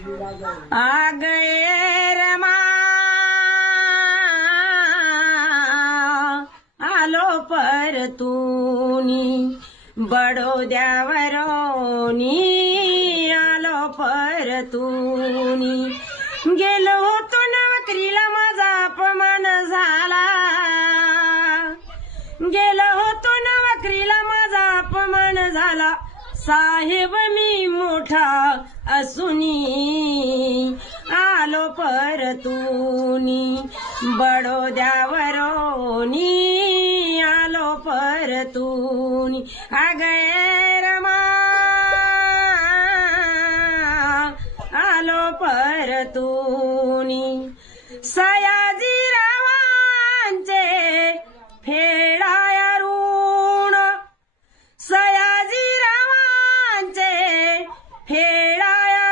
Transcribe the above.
आ गए रमा आलो परतूनी बडोद्यावरोनी आलो परतूनी गेलो होतो नोकरीला माझा अपमान झाला गेलो होतो नोकरीला माझा अपमान झाला साहेब मी मोठा असुनी आलो परतूनी बडोद्यावरोनी आलो परतूनी आ गए रमा आलो परतूनी सया